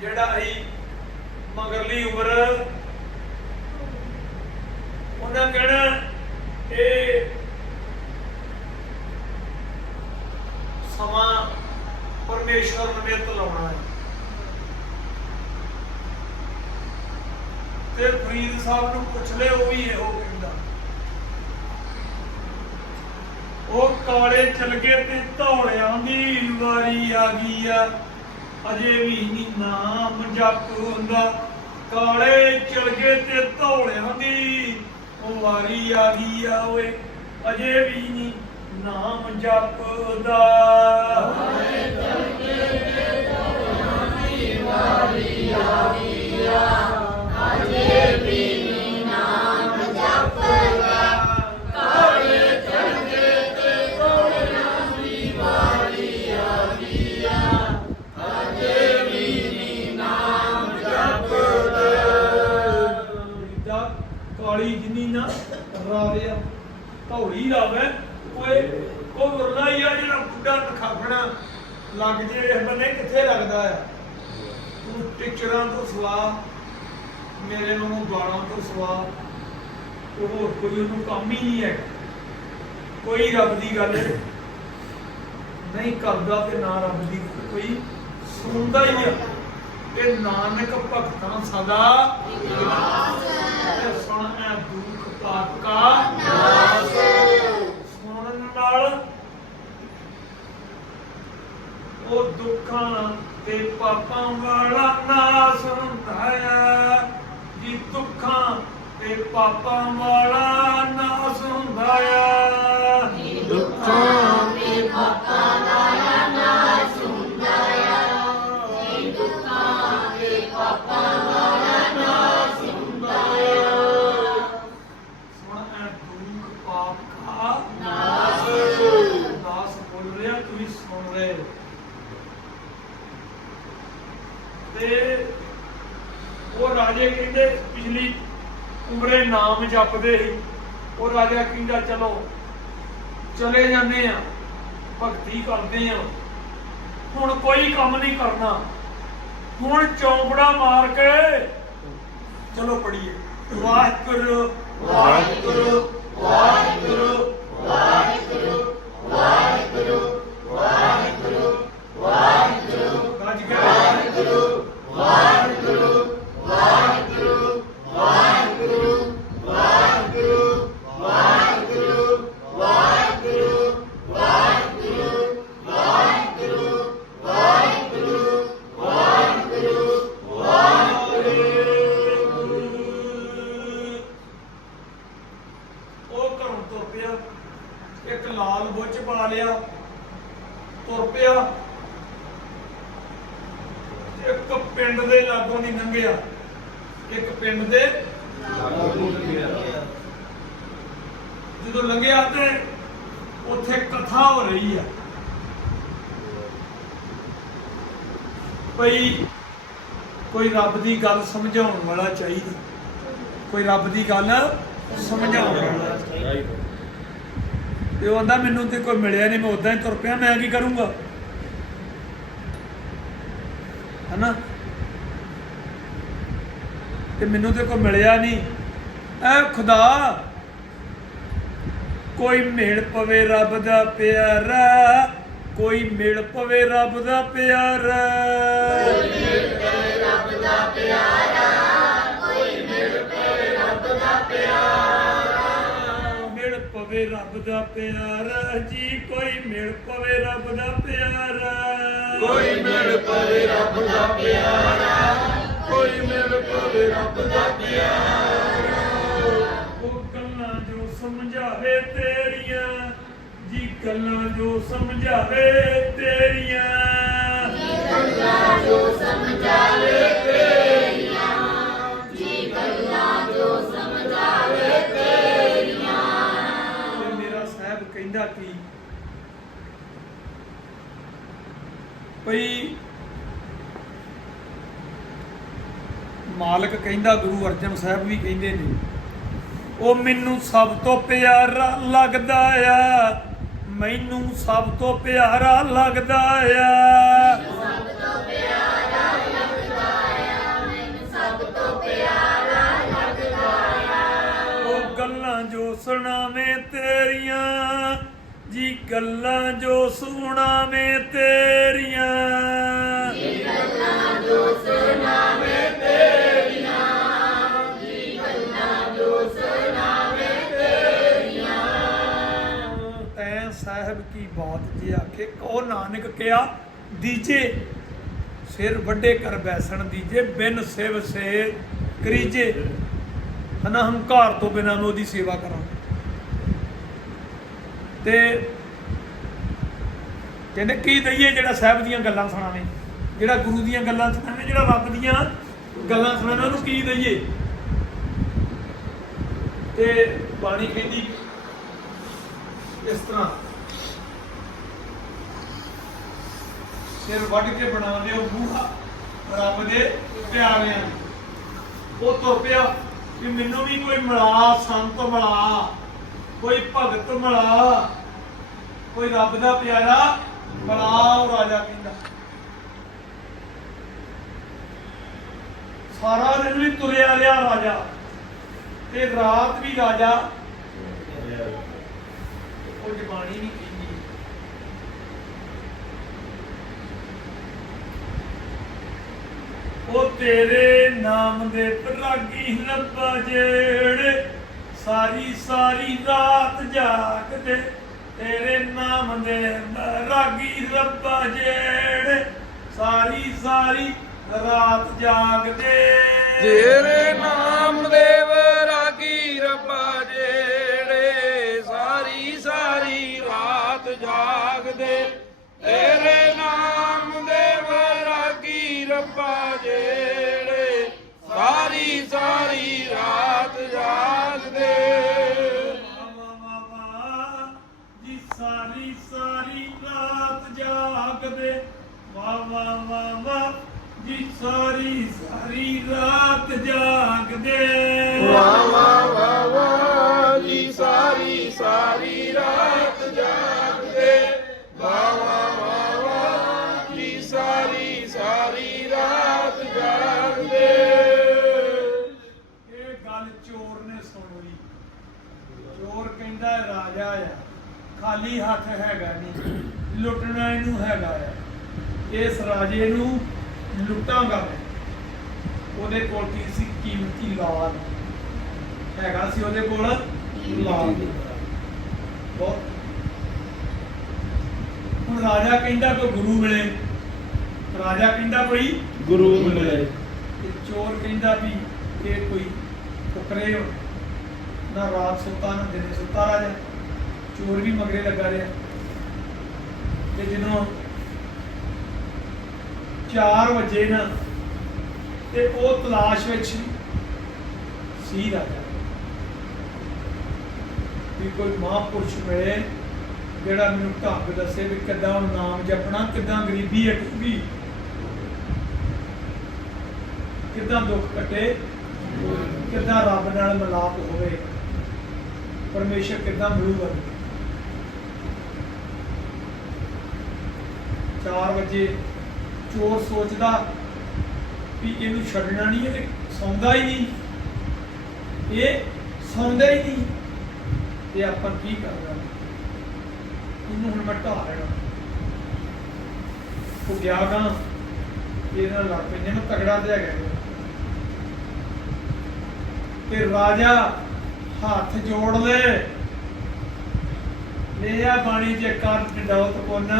ਜਿਹੜਾ ਹੀ ਮਗਰਲੀ ਉਮਰ ਉਹਨਾਂ ਕਹਿਣਾ ਇਹ ਸਮਾਂ ਪਰਮੇਸ਼ਵਰ ਨਿਮਿਤ ਲਾਉਣਾ ਹੈ। ਤੇ ਫਰੀਦ ਸਾਹਿਬ ਨੂੰ ਪੁੱਛ ਲੈ ਉਹ ਵੀ ਇਹੋ ਕਹਿੰਦਾ। ਉਹ ਕਾਲੇ ਚਲ ਗਏ ਤੇ ਧੌਲਿਆਂ ਦੀ ਵਾਰੀ ਆ ਗਈ ਆ। ਅਜੇ ਵੀ ਨਹੀਂ ਨਾਮ ਜਪਦਾ ਕਾਲੇ ਚਲ ਤੇ ਧੌਲਿਆਂ ਦੀ ਉਹ ਵਾਰੀ ਆ ਗਈ ਆ ਓਏ। ਅਜੇ ਵੀ ਨਹੀਂ ਨਾਮ ਜਪਦਾ ਗੱਲ ਨਹੀਂ ਕਰਦਾ ਤੇ ਨਾ ਰੱਬ ਦੀ ਕੋਈ ਸੁਣਦਾ ਹੀ ਆ। ਇਹ ਨਾਨਕ ਭਗਤਾਂ ਸਦਾ ਤੇ ਸੁਣ ਐ ਦੁੱਖ ਪਾਪ ਕਾ ਨਾਸ ਸੁਣਨ ਨਾਲ ਉਹ ਦੁੱਖਾਂ ਤੇ ਪਾਪਾਂ ਵਾਲਾ ਨਾਸ ਹੁੰਦਾ ਆ ਜੀ ਦੁੱਖਾਂ ਤੇ ਪਾਪਾਂ ਵਾਲਾ ਨਾਸ ਹੁੰਦਾ ਆ ਦੁੱਖਾਂ ਤੇ ਪਾਪਾਂ ਵਾਲਾ ਨਾਸ ਹੁੰਦਾ ਆ ਇਹ ਦੁੱਖਾਂ ਤੇ ਪਾਪਾਂ ਵਾਲਾ ਨਾਸ ਹੁੰਦਾ ਆ ਸੁਣ ਐ ਦੁੱਖ ਪਾਪ ਕਾ ਨਾਸ ਨਾਸ ਬੋਲ ਰਿਹਾ ਤੁਸੀਂ ਸੁਣ ਰਹੇ ਹੋ? ਤੇ ਉਹ ਰਾਜੇ ਕਹਿੰਦੇ, ਪਿਛਲੀ ਉਮਰੇ ਨਾਮ ਜਪਦੇ ਸੀ। ਉਹ ਰਾਜਾ ਕਹਿੰਦਾ, ਚਲੋ ਚਲੇ ਜਾਂਦੇ ਆ, ਭਗਤੀ ਕਰਦੇ ਆ। ਹੁਣ ਕੋਈ ਕੰਮ ਨਹੀਂ ਕਰਨਾ। ਹੁਣ ਚੌਂਪੜਾ ਮਾਰ ਕੇ ਚਲੋ ਪੜੀਏ ਵਾਹਿਗੁਰੂ ਵਾਹਿਗੁਰੂ ਵਾਹਿਗੁਰੂ ਵਾਹਿਗੁਰੂ। ਗੱਲ ਸਮਝਾਉਣ ਵਾਲਾ ਚਾਹੀਦਾ। ਕੋਈ ਰੱਬ ਦੀ ਗੱਲ ਸਮਝਾਉਣ ਵਾਲਾ। ਤੇ ਉਹ ਕਹਿੰਦਾ ਮੈਨੂੰ ਤੇ ਕੋਈ ਮਿਲਿਆ ਨਹੀਂ ਮੈਂ ਉਦਾਂ ਹੀ ਤੁਰ ਪਿਆ, ਮੈਂ ਕੀ ਕਰੂੰਗਾ? ਹਨਾ? ਤੇ ਮੈਨੂੰ ਤੇ ਕੋਈ ਮਿਲਿਆ ਨਹੀਂ ਐ ਖੁਦਾ, ਕੋਈ ਮਿਲ ਪਵੇ ਰੱਬ ਦਾ ਪਿਆਰਾ, ਕੋਈ ਮਿਲ ਪਵੇ ਰੱਬ ਦਾ ਪਿਆਰਾ। ਰੱਬ ਕੋਈ ਮਿਲ ਪਏ ਮਿਲ ਪਵੇ ਰੱਬ ਦਾ ਪਿਆਰਾ। ਜੀ ਕੋਈ ਮਿਲ ਪਵੇ ਰੱਬ ਦਾ ਪਿਆਰਾ। ਕੋਈ ਮਿਲ ਪਵੇ ਰੱਬ ਦਾ ਪਿਆਰਾ। ਕੋਈ ਮਿਲ ਪਵੇ ਰੱਬ ਦਾ ਪਿਆਰਾ। ਉਹ ਗੱਲਾਂ ਜੋ ਸਮਝਾਵੇ ਤੇਰੀਆਂ ਜੀ ਗੱਲਾਂ ਜੋ ਸਮਝਾਵੇ ਤੇਰੀਆਂ। ਗੱਲਾਂ ਜੋ ਸਮਝਾਵੇ ਕਹਿੰਦਾ ਕਿ ਭਈ ਮਾਲਕ ਕਹਿੰਦਾ, ਗੁਰੂ ਅਰਜਨ ਸਾਹਿਬ ਵੀ ਕਹਿੰਦੇ ਨੇ, ਉਹ ਮੈਨੂੰ ਸਭ ਤੋਂ ਪਿਆਰਾ ਲੱਗਦਾ ਆ, ਮੈਨੂੰ ਸਭ ਤੋਂ ਪਿਆਰਾ ਲੱਗਦਾ ਆ। ਜੀ ਗੱਲਾਂ ਜੋ ਸੁਣਾਵੇਂ ਤੇਰੀਆਂ। ਤੈਂ ਸਾਹਿਬ ਕੀ ਬਾਤ ਜੇ ਆਖੇ ਕੋ ਨਾਨਕ ਕਿਆ ਦੀਜੇ? ਸਿਰ ਵੱਡੇ ਕਰ ਬੈਸਣ ਦੀਜੇ, ਬਿਨ ਸਿਵ ਸੇ ਕਰੀਜੇ। ਹਨਾ, ਹੰਕਾਰ ਤੋਂ ਬਿਨਾਂ ਮੈਂ ਉਹਦੀ ਸੇਵਾ ਕਰਾਂ। ਤੇ ਕਹਿੰਦੇ ਕੀ ਦਈਏ ਜਿਹੜਾ ਸਾਹਿਬ ਦੀਆਂ ਗੱਲਾਂ ਸੁਣਾਵੇ, ਜਿਹੜਾ ਗੁਰੂ ਦੀਆਂ ਗੱਲਾਂ ਸੁਣਾਵੇ, ਜਿਹੜਾ ਰੱਬ ਦੀਆਂ ਗੱਲਾਂ ਸੁਣਾਵੇ, ਉਹਨੂੰ ਕੀ ਦਈਏ ਤੇ ਬਾਣੀ ਕਹਿੰਦੀ, ਇਸ ਤਰ੍ਹਾਂ ਸਿਰ ਵੱਢ ਕੇ ਬਣਾ ਉਹ ਬੂਹਾ ਰੱਬ ਦੇ ਪਿਆਰਿਆਂ ਨੂੰ। ਉਹ ਤੁਰ ਪਿਆ ਕਿ ਮੈਨੂੰ ਵੀ ਕੋਈ ਮਿਲਾ, ਸੰਤ ਮਿਲਾ, ਕੋਈ ਭਗਤ ਮਿਲਾ, ਕੋਈ ਰੱਬ ਦਾ ਪਿਆਰਾ ਮਿਲਾ ਉਹ ਰਾਜਾ ਕਹਿੰਦਾ। ਸਾਰਾ ਦਿਨ ਵੀ ਤੁਰਿਆ ਰਿਹਾ ਰਾਜਾ। ਤੇ ਰਾਤ ਵੀ ਰਾਜਾ। ਉਹ ਜਬਾਨੀ ਨਹੀਂ ਕਹਿੰਦੀ। ਉਹ ਤੇਰੇ ਨਾਮ ਦੇ ਪਰਾਗੀ ਲੱਭਾ ਜਿਹੜੇ ਸਾਰੀ ਸਾਰੀ ਰਾਤ ਜਾਗਦੇ। ਤੇਰੇ ਨਾਮ ਦੇ ਰਾਗੀ ਰੱਬਾ ਜਿਹੜੇ ਸਾਰੀ ਸਾਰੀ ਰਾਤ ਜਾਗਦੇ। ਤੇਰੇ ਨਾਮ ਦੇ ਵਰਾਗੀ ਰੱਬਾ ਜਿਹੜੇ ਸਾਰੀ ਸਾਰੀ ਰਾਤ ਜਾਗਦੇ। ਤੇਰੇ ਨਾਮ ਦੇ ਵਰਾਗੀ ਰੱਬਾ ਜਿਹੜੇ ਸਾਰੀ ਸਾਰੀ ਰਾਤ ਜਾਗਦੇ ਖਾਲੀ ਹੱਥ ਹੈਗਾ ਨਹੀਂ ਲੁੱਟਣਾ ਇਹਨੂੰ ਹੈਗਾ ਆ। ਇਸ ਰਾਜੇ ਨੂੰ ਲੁੱਟਾਂਗਾ ਮੈਂ। ਉਹਦੇ ਕੋਲ ਕੀ ਸੀ? ਕੀਮਤੀ ਲਾਲ। ਹੈਗਾ ਸੀ ਉਹਦੇ ਕੋਲ ਲਾਲ। ਬਹੁਤ। ਹੁਣ ਰਾਜਾ ਕਹਿੰਦਾ ਕੋਈ ਗੁਰੂ ਮਿਲੇ। ਰਾਜਾ ਕਹਿੰਦਾ ਕੋਈ ਗੁਰੂ ਮਿਲੇ। ਤੇ ਚੋਰ ਕਹਿੰਦਾ ਵੀ ਇਹ ਕੋਈ ਫੁਕਰੇ ਹੋ ਨਾ ਰਾਤ ਸੁੱਤਾ ਨਾ ਦਿਨੇ ਸੁੱਤਾ ਰਾਜਾ। ਚੋਰ ਵੀ ਮਗਰੇ ਲੱਗਾ ਰਿਹਾ। ਤੇ ਜਦੋਂ 4 ਵਜੇ ਨਾ, ਤੇ ਉਹ ਤਲਾਸ਼ ਵਿੱਚ ਸੀ ਰਾਜਾ ਵੀ ਕੋਈ ਮਹਾਂਪੁਰਸ਼ ਮਿਲੇ ਜਿਹੜਾ ਮੈਨੂੰ ਢੰਗ ਦੱਸੇ ਵੀ ਕਿੱਦਾਂ ਉਹ ਨਾਮ ਜਪਣਾ, ਕਿੱਦਾਂ ਗਰੀਬੀ ਹਟੂਗੀ, ਕਿੱਦਾਂ ਦੁੱਖ ਕੱਟੇ ਕਿੱਦਾਂ ਰੱਬ ਨਾਲ ਮਿਲਾਪ ਹੋਵੇ, ਪਰਮੇਸ਼ਰ ਕਿੱਦਾਂ ਮਿਲੂਗਾ। 4 ਵਜੇ ਚੋਰ ਸੋਚਦਾ ਵੀ ਇਹਨੂੰ ਛੱਡਣਾ ਨਹੀਂ ਇਹ ਸੌਂਦਾ ਹੀ ਨਹੀਂ। ਇਹ ਸੌਂਦਾ ਹੀ ਨਹੀਂ। ਤੇ ਆਪਾਂ ਕੀ ਕਰਨਾ? ਇਹਨੂੰ ਹੁਣ ਮੈਂ ਢਾਹ ਲੈਣਾ। ਉਹ ਗਿਆ ਗਾ ਇਹਦੇ ਨਾਲ ਲੜ ਪੈਂਦੇ ਨੂੰ ਤਗੜਾ ਤੇ ਹੈਗਾ ਤੇ ਰਾਜਾ, ਹੱਥ ਜੋੜ ਲੈ। ਆ ਬਾਣੀ ਜੇ ਕਰ ਡਡੌਤ ਪੁੰਨ।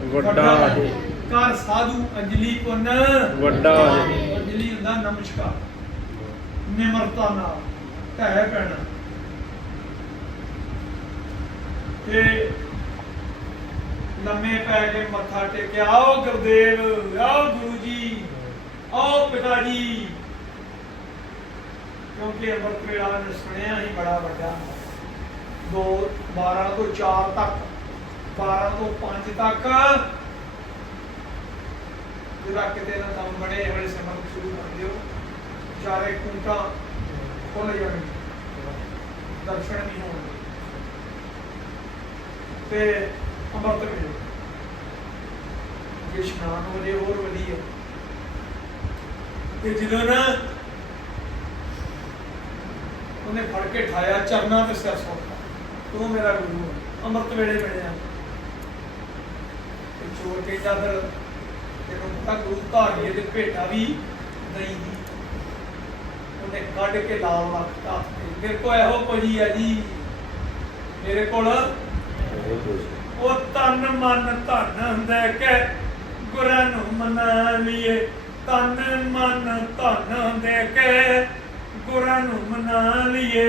ਵੱਡਾ ਹੈ। ਕਰ ਸਾਧੂ ਅੰਜਲੀ ਪੁੰਨ। ਵੱਡਾ ਹੈ। ਅੰਜਲੀ ਹੁੰਦਾ ਨਮਸਕਾਰ। ਨਿਮਰਤਾ ਨਾਲ ਢਹਿ ਪੈਣਾ। ਤੇ ਲੰਮੇ ਪੈ ਕੇ ਮੱਥਾ ਟੇਕਿਆ ਆਓ ਗੁਰਦੇਵ ਆਓ ਗੁਰੂ ਜੀ ਆਓ ਪਿਤਾ ਜੀ। ਕਿਉਂਕਿ ਅੰਮ੍ਰਿਤ ਵੇਲਾ ਨੇ ਸੁਣਿਆ ਹੀ ਬੜਾ ਵੱਡਾ ਦੋ 12 ਤੋਂ 4 ਤੱਕ 12 ਤੋਂ 5 ਤੱਕ। ਜਿਹੜਾ ਕਿਤੇ ਨਾ ਦਮ ਬੜੇ ਇਹ ਵਾਲੇ ਸ਼ੁਰੂ ਕਰ ਦਿਓ। ਚਾਰੇ ਕੁੰਟਾਂ ਖੁੱਲ ਜਾਣ। ਦਰਸ਼ਨ ਨਹੀਂ ਹੋਣਗੇ ਤੇ ਅੰਮ੍ਰਿਤ ਵੇਲੇ ਜੇ ਇਸ਼ਨਾਨ ਹੋ ਜੇ, ਹੋਰ ਵਧੀਆ। ਤੇ ਜਦੋਂ ਨਾ ਉਹਨੇ ਫੜ ਕੇ ਠਾਇਆ ਚਰਨਾਂ ਤੇ ਸਿਰ ਸੁੱਟਦਾ ਤੂੰ ਮੇਰਾ ਗੁਰੂ ਅੰਮ੍ਰਿਤ ਵੇਲੇ ਮਿਲਿਆ। ਤੇ ਚੋਰ ਕਹਿੰਦਾ ਫਿਰ ਜਦੋਂ ਪਤਾ ਗੁਰੂ ਧਾਰੀਏ ਦੇ ਭੇਟਾ ਵੀ ਨਹੀਂ ਦੀ ਉਹਨੇ ਕੱਢ ਕੇ ਲਾਲ ਰੱਖਤਾ ਮੇਰੇ ਕੋਲ ਇਹੋ ਕੁਝ ਆ ਜੀ। ਮੇਰੇ ਕੋਲ ਉਹ ਤਨ ਮਨ ਧਨ ਹੁੰਦਾ ਕਿ ਗੁਰਾਂ ਨੂੰ ਮਨਾ ਲਈਏ। ਤਨ ਮਨ ਧਨ ਹੁੰਦਾ ਕਿ ਗੁਰਾਂ ਨੂੰ ਮਨਾ ਲਈਏ।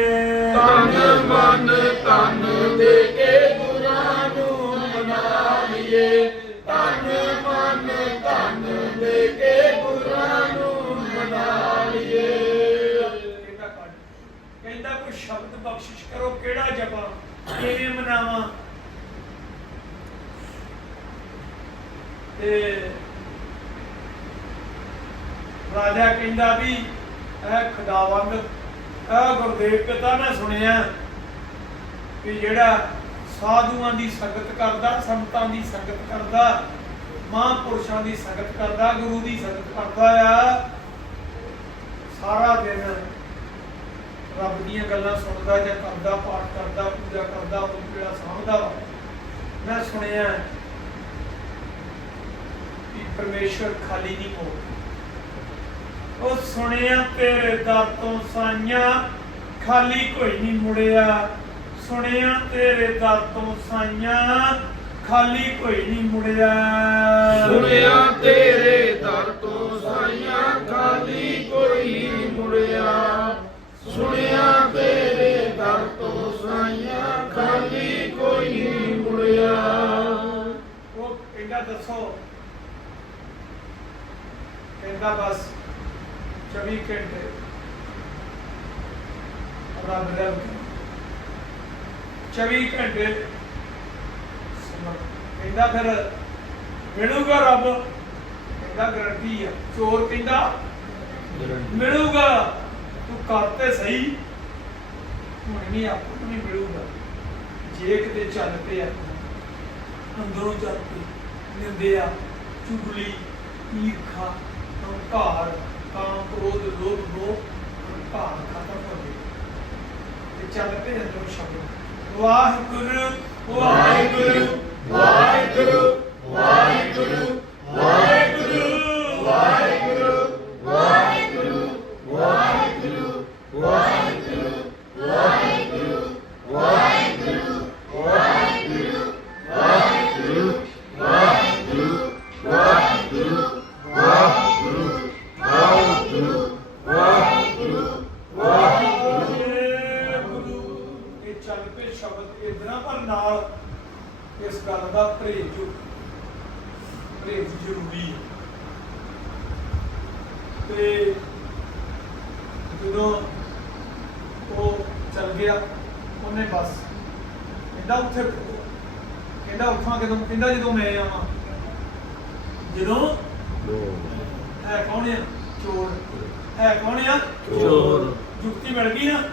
ਤਨ ਮਨ ਤਨ ਦੇ ਕੇ ਗੁਰਾਂ ਨੂੰ ਮਨਾ ਲਈਏ। ਤਨ ਮਨ ਤਨ ਦੇ ਕੇ ਗੁਰਾਂ ਨੂੰ ਮਨਾ ਲਈਏ। ਕਹਿੰਦਾ ਕੱਢ। ਕਹਿੰਦਾ ਕੋਈ ਸ਼ਬਦ ਬਖਸ਼ਿਸ਼ ਕਰੋ ਕਿਹੜਾ ਜਪਾਂ? ਕਿਵੇਂ ਮਨਾਵਾਂ? ਤੇ ਰਾਜਾ ਕਹਿੰਦਾ ਵੀ ਇਹ ਖੁਦਾਵੰਦ ਇਹ ਗੁਰਦੇਵ ਪਿਤਾ ਨੇ ਸੁਣਿਆ ਕਿ ਜਿਹੜਾ ਸਾਧੂਆਂ ਦੀ ਸੰਗਤ ਕਰਦਾ, ਸੰਤਾਂ ਦੀ ਸੰਗਤ ਕਰਦਾ, ਮਹਾਂਪੁਰਸ਼ਾਂ ਦੀ ਸੰਗਤ ਕਰਦਾ, ਗੁਰੂ ਦੀ ਸੰਗਤ ਕਰਦਾ ਆ, ਸਾਰਾ ਦਿਨ ਰੱਬ ਦੀਆਂ ਗੱਲਾਂ ਸੁਣਦਾ ਜਾਂ ਕਰਦਾ, ਪਾਠ ਕਰਦਾ, ਪੂਜਾ ਕਰਦਾ ਉਹ ਜਿਹੜਾ ਸਮਝਦਾ ਵਾ ਮੈਂ ਸੁਣਿਆ ਕਿ ਪਰਮੇਸ਼ਵਰ ਖਾਲੀ ਨਹੀਂ ਹੋ ਉਹ ਸੁਣਿਆ ਤੇਰੇ ਦਰ ਤੋਂ ਸਾਈਆਂ ਖਾਲੀ ਕੋਈ ਨਹੀਂ ਮੁੜਿਆ। ਸੁਣਿਆ ਤੇਰੇ ਦਰ ਤੋਂ ਸਾਈਆਂ ਖਾਲੀ ਕੋਈ ਨਹੀਂ ਮੁੜਿਆ। ਸੁਣਿਆ ਤੇਰੇ ਦਰ ਤੋਂ ਸਾਈਆਂ ਖਾਲੀ ਕੋਈ ਨਹੀਂ ਮੁੜਿਆ। ਸੁਣਿਆ ਤੇਰੇ ਦਰ ਤੋਂ ਸਾਈਆਂ ਖਾਲੀ ਕੋਈ ਨਹੀਂ ਮੁੜਿਆ। ਉਹ ਕਹਿੰਦਾ ਦੱਸੋ। ਕਹਿੰਦਾ ਬਸ। 24 ਘੰਟੇ ਰੱਬ ਦਾ ਹੁਕਮ। 24 ਘੰਟੇ। ਕਹਿੰਦਾ ਫਿਰ ਮਿਲੂਗਾ ਰੱਬ ਕਹਿੰਦਾ ਗਰੰਟੀ ਆ ਚੋਰ ਕਹਿੰਦਾ ਮਿਲੂਗਾ ਤੂੰ ਕਰ ਤੇ ਸਹੀ ਹੁਣ ਨਹੀਂ ਆਪੂ ਨੂੰ ਨਹੀਂ ਮਿਲੂਗਾ ਜੇ ਕਿਤੇ ਚੱਲ ਪਿਆ ਅੰਦਰੋਂ ਚੱਲ ਪਈ ਨਿੰਦਿਆ ਚੁਗਲੀ ਈਰਖਾ ਹੰਕਾਰ ਕਾਮ ਕ੍ਰੋਧ ਲੋਭ ਮੋਹ ਹੰਕਾਰ ਖਤਮ ਹੋ ਗਏ ਤੇ ਚੱਲ ਪਏ ਅੰਦਰੋਂ ਸ਼ਬਦ। ਵਾਹਿਗੁਰੂ ਵਾਹਿਗੁਰੂ ਵਾਹਿਗੁਰੂ ਵਾਹਿਗੁਰੂ ਵਾਹਿਗੁਰੂ ਕੌਣ ਆ? ਚੋਰ। ਹੈ ਕੌਣ ਆ? ਚੋਰ। ਜੁਗਤੀ ਮਿਲ ਗਈ ਨਾ?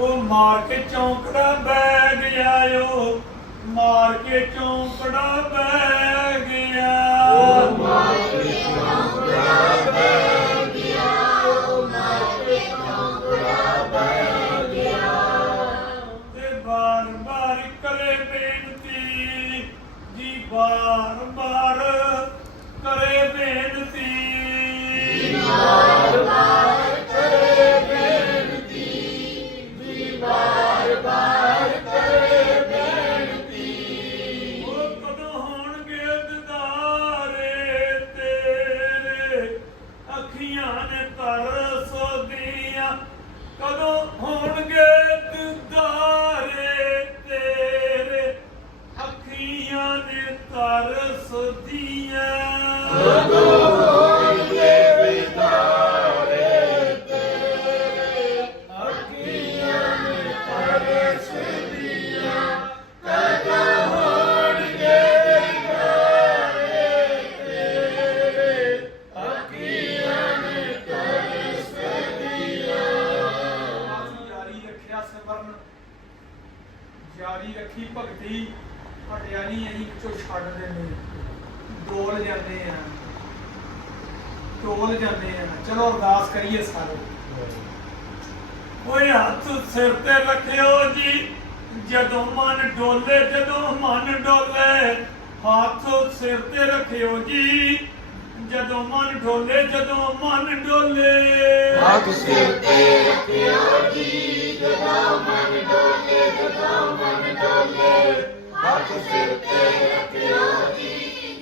ਉਹ ਮਾਰ ਕੇ ਚੌਂਕੜਾ ਬੈ ਗਿਆ ਓ। ਮਾਰ ਕੇ ਚੌਂਕੜਾ ਬੈ ਗਿਆ। ਉਹ ਮਾਰ ਕੇ ਚੌਂਕੜਾ ਬਹਿ Lord. ਜਾਰੀ ਰੱਖੀ ਭਗਤੀ ਹਟਿਆ ਨਹੀਂ, ਅਸੀਂ ਵਿੱਚੋਂ ਛੱਡ ਦਿੰਦੇ ਡੋਲ ਜਾਂਦੇ ਆ ਡੋਲ ਜਾਂਦੇ ਆ ਚਲੋ ਅਰਦਾਸ ਕਰੀਏ ਸਾਰੇ। ਓਏ ਹੱਥ ਸਿਰ ਤੇ ਰੱਖਿਓ ਜੀ। ਜਦੋਂ ਮਨ ਡੋਲੇ, ਜਦੋਂ ਮਨ ਡੋਲੇ, ਹੱਥ ਸਿਰ ਤੇ ਰੱਖਿਓ ਜੀ। ਜਦੋਂ ਮਨ ਡੋਲੇ ਜਦੋਂ ਮਨ ਡੋਲੇ ਹੱਥ ਸਿਰ ਤੇ ਰੱਖਿਓ ਜੀ ਜਦੋਂ ਮਨ ਡੋਲੇ ਜਦੋਂ ਮਨ ਡੋਲੇ ਹੱਥ ਸਿਰ ਤੇ ਰੱਖਿਓ ਜੀ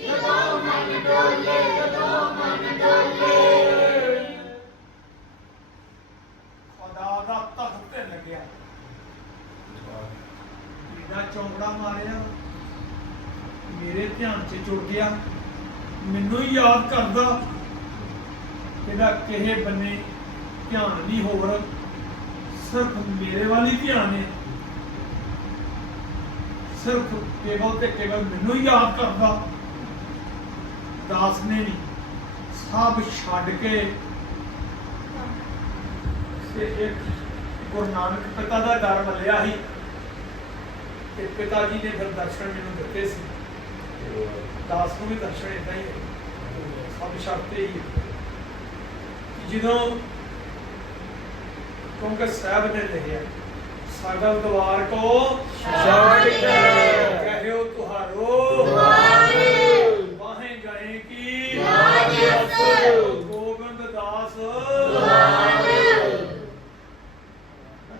ਜਦੋਂ ਮਨ ਡੋਲੇ ਜਦੋਂ ਮਨ ਡੋਲੇ ਖੁਦਾ ਦਾ ਤਖਤ ਤੇ ਲੱਗਿਆ। ਇਹਦਾ ਚੌਂਕੜਾ ਮਾਰਿਆ? ਮੇਰੇ ਧਿਆਨ 'ਚ ਜੁੜ ਗਿਆ। ਮੈਨੂੰ ਹੀ ਯਾਦ ਕਰਦਾ ਇਹਦਾ ਕਿਹੇ ਬੰਨੇ ਧਿਆਨ ਨਹੀਂ ਹੋਰ, ਸਿਰਫ ਮੇਰੇ ਵੱਲ ਹੀ ਧਿਆਨ ਹੈ। ਸਿਰਫ ਕੇਵਲ ਤੇ ਕੇਵਲ ਮੈਨੂੰ ਹੀ ਯਾਦ ਕਰਦਾ। ਦਾਸ ਨੇ ਨਹੀਂ ਸਭ ਛੱਡ ਕੇ ਤੇ ਇੱਕ ਗੁਰੂ ਨਾਨਕ ਪਿਤਾ ਦਾ ਦਰ ਮਲਿਆ ਸੀ ਤੇ ਪਿਤਾ ਜੀ ਨੇ ਫਿਰ ਦਰਸ਼ਨ ਮੈਨੂੰ ਦਿੱਤੇ ਸੀ। ਦਾਸ ਨੂੰ ਵੀ ਦਰਸ਼ਨ ਇਦਾਂ ਹੀ ਸਭ ਸ਼ਰਤੇ ਹੀ ਹੈ। ਕਿ ਜਦੋਂ ਕਿਉਂਕਿ ਸਾਹਿਬ ਨੇ ਲਿਖਿਆ ਸਗਲ ਦਵਾਰ ਕੋ ਕੇ ਕਹਿਓ ਤੁਹਾਰੋ। ਬਾਹੇ ਗਏ ਕੀ। ਗੋਬਿੰਦ ਦਾਸ।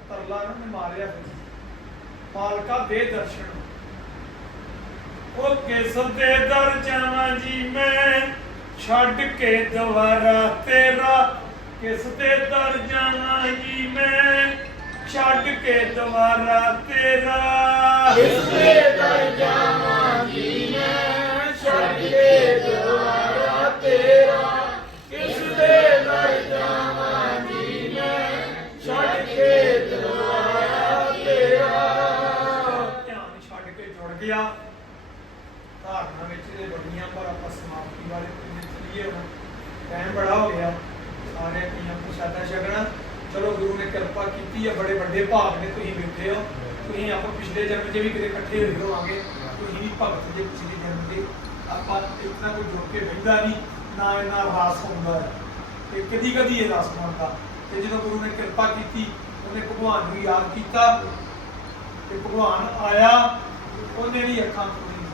ਤਰਲਾ ਨਾ ਨੇ ਮਾਰਿਆ ਪਾਲਕਾ ਦੇ ਦਰਸ਼ਨ ਉਹ ਕਿਸ ਦੇ ਦਰ ਜਾਵਾਂ ਜੀ ਮੈਂ। ਛੱਡ ਕੇ ਦੁਆਰਾ ਤੇਰਾ ਕਿਸ ਦੇ ਦਰ ਜਾਵਾਂ ਜੀ ਮੈਂ। ਛੱਡ ਕੇ ਦੁਆਰਾ ਤੇਰਾ ਕਿਸ ਦੇ ਦਰ ਜਾਵਾਂਗੀ ਮੈਂ। ਛੱਡ ਕੇ ਦੁਆਰਾ ਛਕਣਾ। ਚਲੋ ਗੁਰੂ ਨੇ ਕਿਰਪਾ ਕੀਤੀ ਹੈ ਬੜੇ ਵੱਡੇ ਭਾਗ ਨੇ ਤੁਸੀਂ ਬੈਠੇ ਹੋ ਤੁਸੀਂ ਆਪਾਂ ਪਿਛਲੇ ਜਨਮ 'ਚ ਵੀ ਕਿਤੇ ਇਕੱਠੇ ਹੋਏ ਹੋਵਾਂਗੇ ਤੁਸੀਂ ਵੀ ਭਗਤ ਦੇ ਪਿਛਲੇ ਜਨਮ ਦੇ। ਆਪਾਂ ਇਤਨਾ ਕੋਈ ਜੁੜ ਕੇ ਬੈਠਦਾ ਨਹੀਂ, ਨਾ ਇਹਨਾਂ ਰਾਸ ਹੁੰਦਾ ਹੈ। ਤੇ ਕਦੀ ਕਦੀ ਇਹ ਰਾਸ ਬਣਦਾ। ਤੇ ਜਦੋਂ ਗੁਰੂ ਨੇ ਕਿਰਪਾ ਕੀਤੀ, ਉਹਨੇ ਭਗਵਾਨ ਨੂੰ ਯਾਦ ਕੀਤਾ। ਤੇ ਭਗਵਾਨ ਆਇਆ, ਉਹਨੇ ਵੀ ਅੱਖਾਂ ਖੋਲੀਆਂ।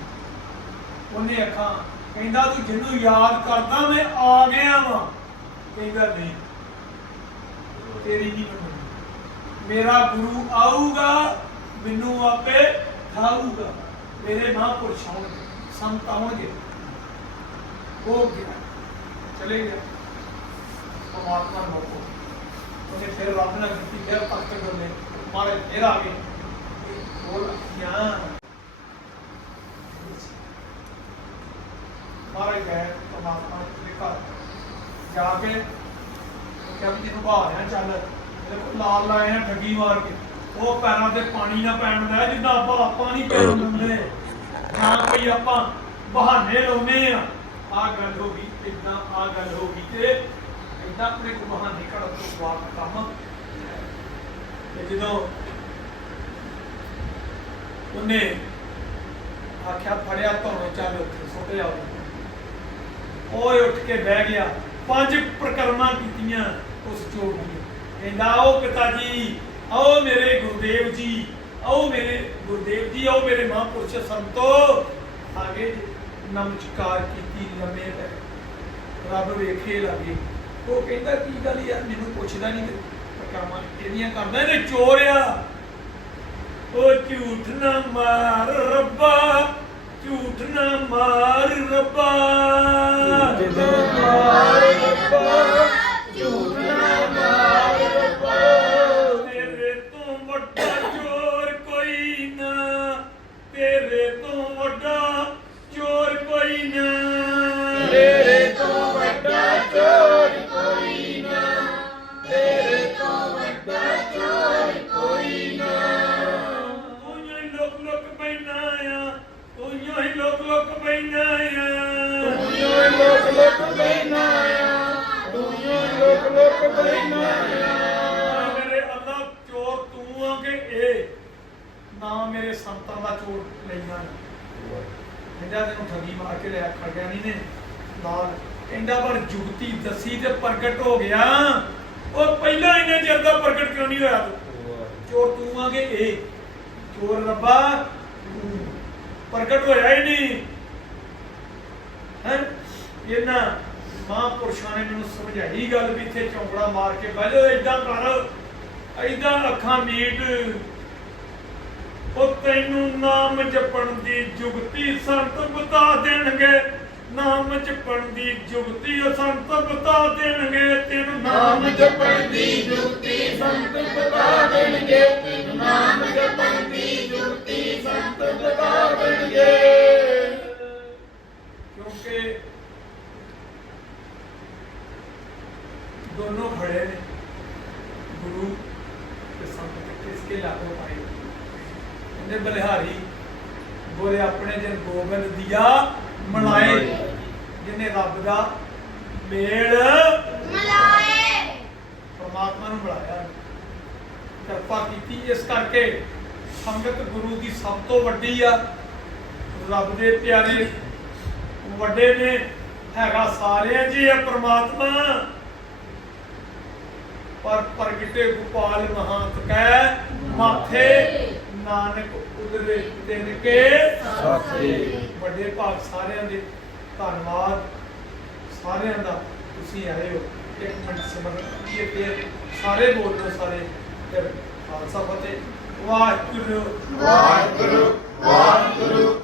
ਉਹਨੇ ਅੱਖਾਂ ਕਹਿੰਦਾ ਤੂੰ ਜਿਹਨੂੰ ਯਾਦ ਕਰਦਾ, ਮੈਂ ਆ ਗਿਆ ਵਾਂ। ਕਹਿੰਦਾ ਨਹੀਂ। ਤੇਰੀ ਨਹੀਂ ਮੰਨਣੀ ਮੇਰਾ ਗੁਰੂ ਆਊਗਾ ਮੈਨੂੰ ਆਪੇ ਠਾਊਗਾ ਮੇਰੇ ਮਹਾਂਪੁਰਸ਼ ਆਉਣਗੇ ਸੰਤ ਆਉਣਗੇ ਹੋ ਗਿਆ ਚਲੇ ਗਿਆ ਪਰਮਾਤਮਾ ਨੂੰ ਰੋਕੋ ਉਹਨੇ ਫਿਰ ਰੱਬ ਨਾਲ ਕੀਤੀ ਫਿਰ ਤਖਤ ਡੋਲੇ ਮਾਰੇ ਫਿਰ ਆ ਗਏ ਬੋਲ ਯਾਂ ਮਾਰੇ ਗਏ ਪਰਮਾਤਮਾ ਦੇ ਘਰ ਜਾ ਕੇ ਕਿਹਾ ਵੀ ਜਿਹਨੂੰ ਬਾਹਰ ਆ, ਚੱਲ। ਇਹਦੇ ਕੋਲ ਲਾਲ ਲਾਏ ਆ ਠੱਗੀ ਮਾਰ ਕੇ। ਉਹ ਪੈਰਾਂ ਤੇ ਪਾਣੀ ਨਾ ਪੈਣ ਦਾ, ਜਿੱਦਾਂ ਆਪਾਂ ਆਪਾਂ ਨਹੀਂ ਪੈਣ ਦਿੰਦੇ। ਨਾ ਕੋਈ ਆਪਾਂ ਬਹਾਨੇ ਲਾਉਨੇ ਆ। ਆ ਗੱਲ ਹੋ ਗਈ ਇਦਾਂ ਆ ਗੱਲ ਹੋ ਗਈ ਤੇ ਇਦਾਂ ਆਪਣੇ ਕੋ ਬਹਾਨੇ ਕੱਢ ਤੋਂ ਬਾਅਦ ਕੰਮ ਤੇ ਜਦੋਂ ਉਹਨੇ ਆਖਿਆ, ਫੜਿਆ ਧੋਣੇ ਚੱਲ ਉੱਥੇ ਸੁੱਟਿਆ ਉਹਨੂੰ। ਓਏ ਉੱਠ ਕੇ ਬਹਿ ਗਿਆ। ਪੰਜ ਪ੍ਰਕਰਮਾਂ ਕੀਤੀਆਂ ਉਸ ਚੋਰ ਦੀਆਂ ਕਹਿੰਦਾ, ਆਓ ਪਿਤਾ ਜੀ, ਆਓ ਮੇਰੇ ਗੁਰਦੇਵ ਜੀ, ਆਓ ਮੇਰੇ ਗੁਰਦੇਵ ਜੀ, ਆਓ ਮੇਰੇ ਮਹਾਂਪੁਰਸ਼ ਸੰਤੋ ਆਗੇ ਨਮਸਕਾਰ ਕੀਤੀ ਲੰਮੇ ਪੈ ਰੱਬ ਵੇਖੇ ਲੱਗੇ। ਉਹ ਕਹਿੰਦਾ, ਕੀ ਗੱਲ ਯਾਰ, ਮੈਨੂੰ ਪੁੱਛਦਾ ਨਹੀਂ ਤੇ। ਪ੍ਰਕਰਮਾਂ ਇਹਦੀਆਂ ਕਰਦਾ ਇਹਨੇ ਚੋਰ ਆ? ਉਹ ਝੂਠ ਨਾ ਮਾਰ ਰੱਬਾ, ਝੂਠ ਨਾ ਮਾਰ ਰੱਬਾ ਝੂਠ ਲੋਕ ਮੇਰੇ ਅੱਲਾ ਚੋਰ ਤੂੰ ਆ ਕਿ ਇਹ ਨਾ ਮੇਰੇ ਸੰਤਾਂ ਦਾ ਚੋਰ ਲੈਣਾ ਕਹਿੰਦਾ ਤੈਨੂੰ ਠੱਗੀ ਮਾਰ ਕੇ ਲਿਆ ਖੜਿਆ ਨਹੀਂ ਨੇ। ਨਾਲ ਕਹਿੰਦਾ ਪਰ ਜੁਗਤੀ ਦੱਸੀ ਤੇ ਪ੍ਰਗਟ ਹੋ ਗਿਆ। ਉਹ ਪਹਿਲਾਂ ਇੰਨੇ ਚਿਰ ਦਾ ਪ੍ਰਗਟ ਕਿਉਂ ਨਹੀਂ ਹੋਇਆ ਤੂੰ? ਚੋਰ ਤੂੰ ਆਗੇ ਇਹ? ਚੋਰ ਰੱਬਾ, ਤੂੰ। ਪ੍ਰਗਟ ਹੋਇਆ ਹੀ ਨਹੀਂ। ਹੈ? ਇਹਨਾਂ ਮਹਾਂਪੁਰਸ਼ਾਂ ਨੇ ਮੈਨੂੰ ਸਮਝਾਈ ਗੱਲ ਵੀ ਇੱਥੇ ਚੌਂਕੜਾ ਮਾਰ ਕੇ, ਬਹਿ ਜਾਓ ਇਦਾਂ ਕਰ ਇਦਾਂ ਅੱਖਾਂ ਮੀਟ। ਉਹ ਤੈਨੂੰ ਨਾਮ ਜਪਣ ਦੀ ਜੁਗਤੀ ਸੰਤ ਬਤਾ ਦੇਣਗੇ, ਨਾਮ ਜਪਣ ਦੀ ਜੁਗਤੀ ਉਹ ਸੰਤ ਬਤਾ ਦੇਣਗੇ, ਤੈਨੂੰ ਨਾਮ ਜਪਣ ਦੀ ਜੁਗਤੀ ਸੰਤ ਗੋਬਿੰਦ ਦੀਆ ਮਨਾਏ ਜਿਹਨੇ ਰੱਬ ਦਾ ਮੇਲ। ਮਲਾਏ। ਪਰਮਾਤਮਾ ਨੂੰ ਬੁਲਾਇਆ ਕਿਰਪਾ ਕੀਤੀ ਇਸ ਕਰਕੇ। ਸੰਗਤ ਗੁਰੂ ਦੀ ਸਭ ਤੋਂ ਵੱਡੀ ਆ। ਰੱਬ ਦੇ ਪਿਆਰੇ ਵੱਡੇ ਨੇ। ਹੈਗਾ ਸਾਰਿਆਂ ਜੀ ਹੈ ਪਰਮਾਤਮਾ। ਪਰ ਪ੍ਰਗਟੇ ਗੋਪਾਲ ਮਹੰਤ ਕੈ ਮਾਥੇ ਨਾਨਕ ਉਦਰੇ ਤਿਨ ਕੇ। ਸਾਥੀ। ਵੱਡੇ ਭਾਗ ਸਾਰਿਆਂ ਦੇ ਧੰਨਵਾਦ। ਸਾਰਿਆਂ ਦਾ ਤੁਸੀਂ ਆਏ ਹੋ। ਇੱਕ ਮਿੰਟ ਸਿਮਰਨ ਕਰੀਏ ਫਿਰ। ਸਾਰੇ ਬੋਲੋ ਸਾਰੇ। ਫਿਰ ਖਾਲਸਾ ਫਤਿਹ। ਵਾਹਿਗੁਰੂ ਵਾਹਿਗੁਰੂ ਵਾਹਿਗੁਰੂ।